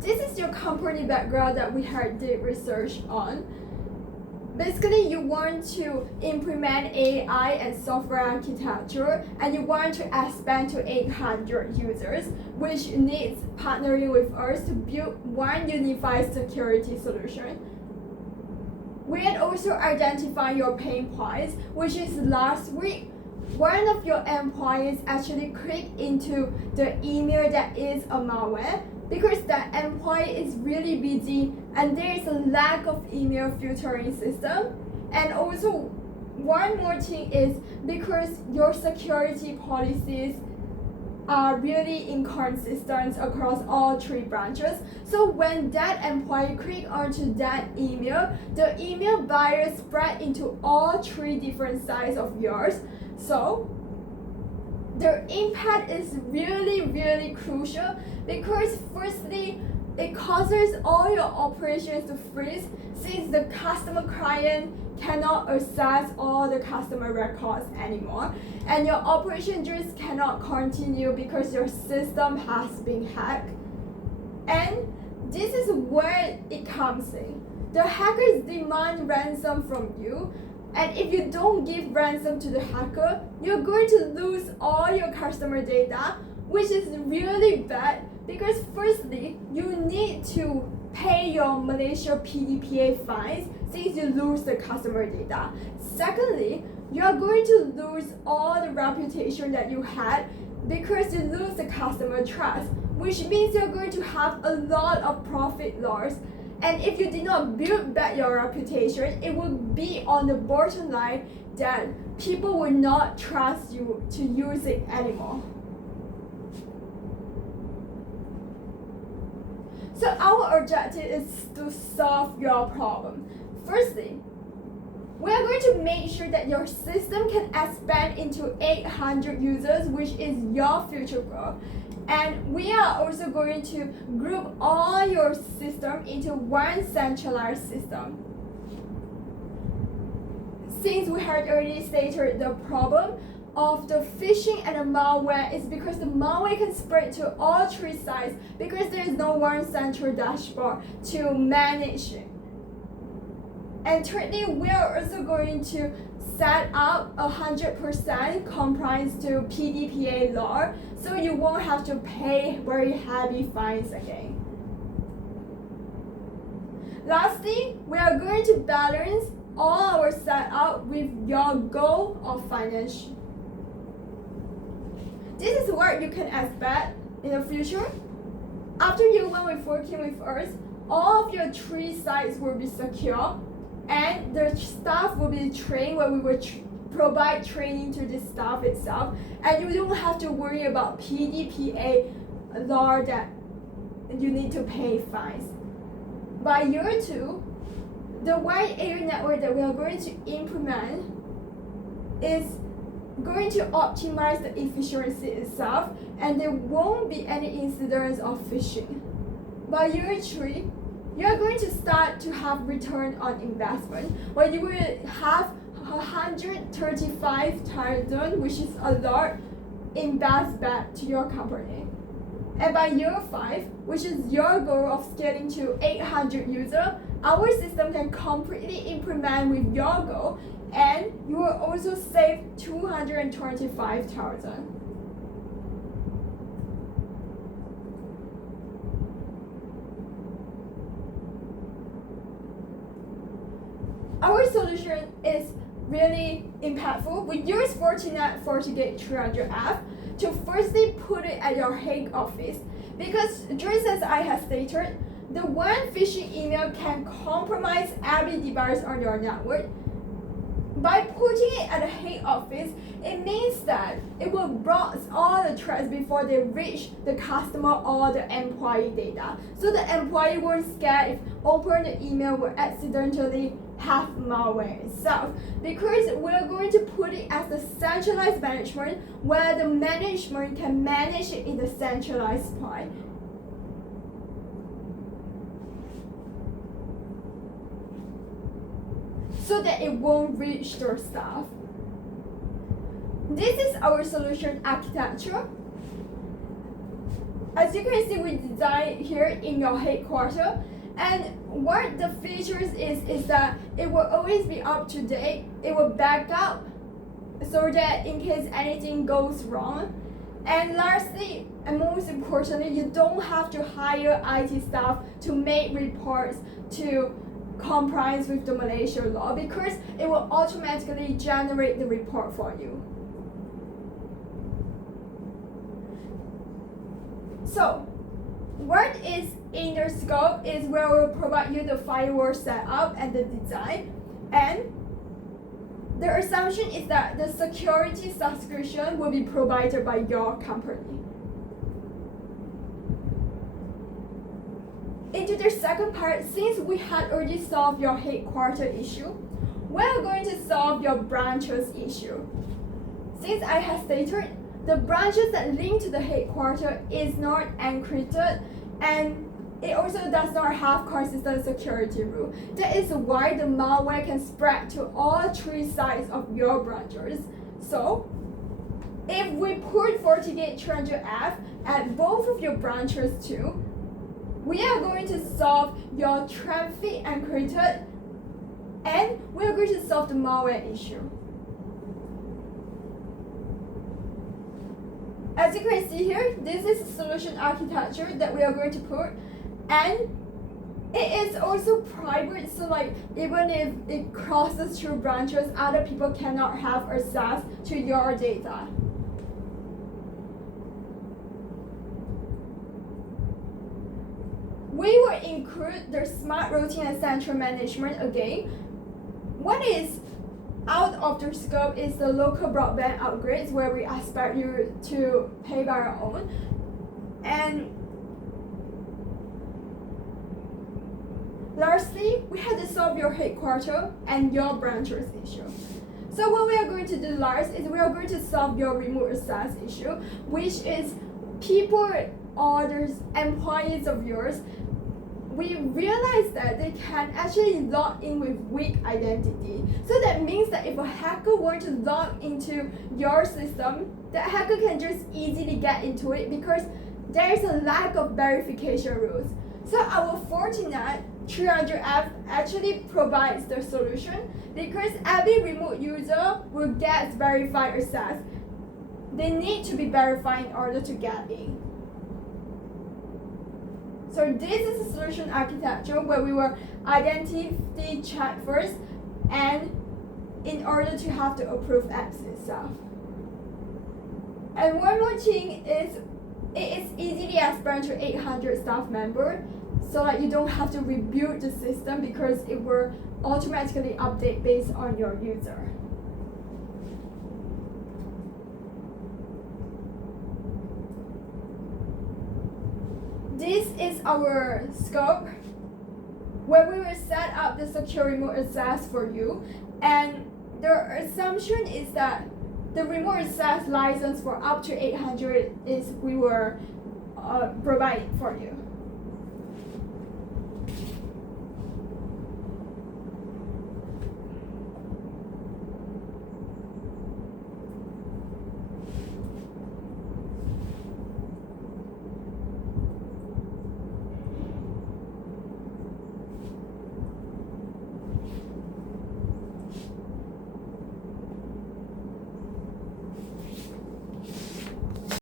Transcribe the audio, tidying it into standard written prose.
this is your company background that we had did research on. Basically, you want to implement AI and software architecture, and you want to expand to 800 users, which needs partnering with us to build one unified security solution. We had also identified your pain points, which is last week, one of your employees actually clicked into the email that is a malware because that employee is really busy and there is a lack of email filtering system. And also, one more thing is because your security policies are really inconsistent across all 3 branches. So when that employee click onto that email, the email virus spread into all 3 different sites of yours. So the impact is really crucial because firstly, it causes all your operations to freeze since the customer client cannot access all the customer records anymore, and your operation just cannot continue because your system has been hacked. And this is where it comes in. The hackers demand ransom from you, and if you don't give ransom to the hacker, you're going to lose all your customer data, which is really bad because firstly, you need to pay your Malaysia PDPA fines since you lose the customer data. Secondly, you're going to lose all the reputation that you had because you lose the customer trust, which means you're going to have a lot of profit loss. And if you did not build back your reputation, it will be on the bottom line that people will not trust you to use it anymore. So our objective is to solve your problem. Firstly, we are going to make sure that your system can expand into 800 users, which is your future goal. And we are also going to group all your system into one centralized system. Since we had already stated the problem of the phishing and the malware is because the malware can spread to all 3 sites because there is no one central dashboard to manage it. And thirdly, we are also going to set up 100% compliance to PDPA law, so you won't have to pay very heavy fines again. Lastly, we are going to balance all our setup with your goal of financial. This is what you can expect in the future. After you went with working with us, all of your 3 sites will be secure, and the staff will be trained where we will provide training to the staff itself, and you don't have to worry about PDPA law that you need to pay fines. By year 2, the wide area network that we are going to implement is going to optimize the efficiency itself, and there won't be any incidents of phishing. By year 3, you are going to start to have return on investment where you will have 135,000, which is a lot, invest back to your company. And by year 5, which is your goal of scaling to 800 users, our system can completely implement with your goal, and you will also save 225,000. Our solution is really impactful. We use Fortinet FortiGate 300F to firstly put it at your head office because just as I have stated, the one phishing email can compromise every device on your network. By putting it at the head office, it means that it will block all the threats before they reach the customer or the employee data. So the employee won't scare if open the email will accidentally have malware itself, because we're going to put it as a centralized management where the management can manage it in the centralized point. So that it won't reach their staff. This is our solution architecture. As you can see, we designed here in your headquarters, and what the features is that it will always be up to date. It will back up so that in case anything goes wrong. And lastly, and most importantly, you don't have to hire IT staff to make reports to compliance with the Malaysian law, because it will automatically generate the report for you. So, what is in the scope is where we'll provide you the firewall setup and the design, and the assumption is that the security subscription will be provided by your company. Into the second part, since we had already solved your headquarters issue, we're going to solve your branches issue. Since I have stated, the branches that link to the headquarters is not encrypted, and it also does not have consistent security rule. That is why the malware can spread to all 3 sides of your branches. So, if we put FortiGate 300F at both of your branches too, we are going to solve your traffic encrypted, and we are going to solve the malware issue. As you can see here, this is the solution architecture that we are going to put, and it is also private, so like even if it crosses through branches, other people cannot have access to your data. We will include the smart routing and central management again. What is out of the scope is the local broadband upgrades, where we expect you to pay by your own. And lastly, we had to solve your headquarters and your branches issue. So what we are going to do last is we are going to solve your remote access issue, which is people, others, employees of yours. We realized that they can actually log in with weak identity. So that means that if a hacker wants to log into your system, that hacker can just easily get into it because there is a lack of verification rules. So our Fortinet 300F actually provides the solution, because every remote user will get verified access. They need to be verified in order to get in. So this is a solution architecture where we will identity check first, and in order to have the approved apps itself. And one more thing is, it is easily expand to 800 staff members, so like you don't have to rebuild the system because it will automatically update based on your user. This is our scope where we will set up the secure remote access for you, and the assumption is that the remote access license for up to 800 is we will provide for you.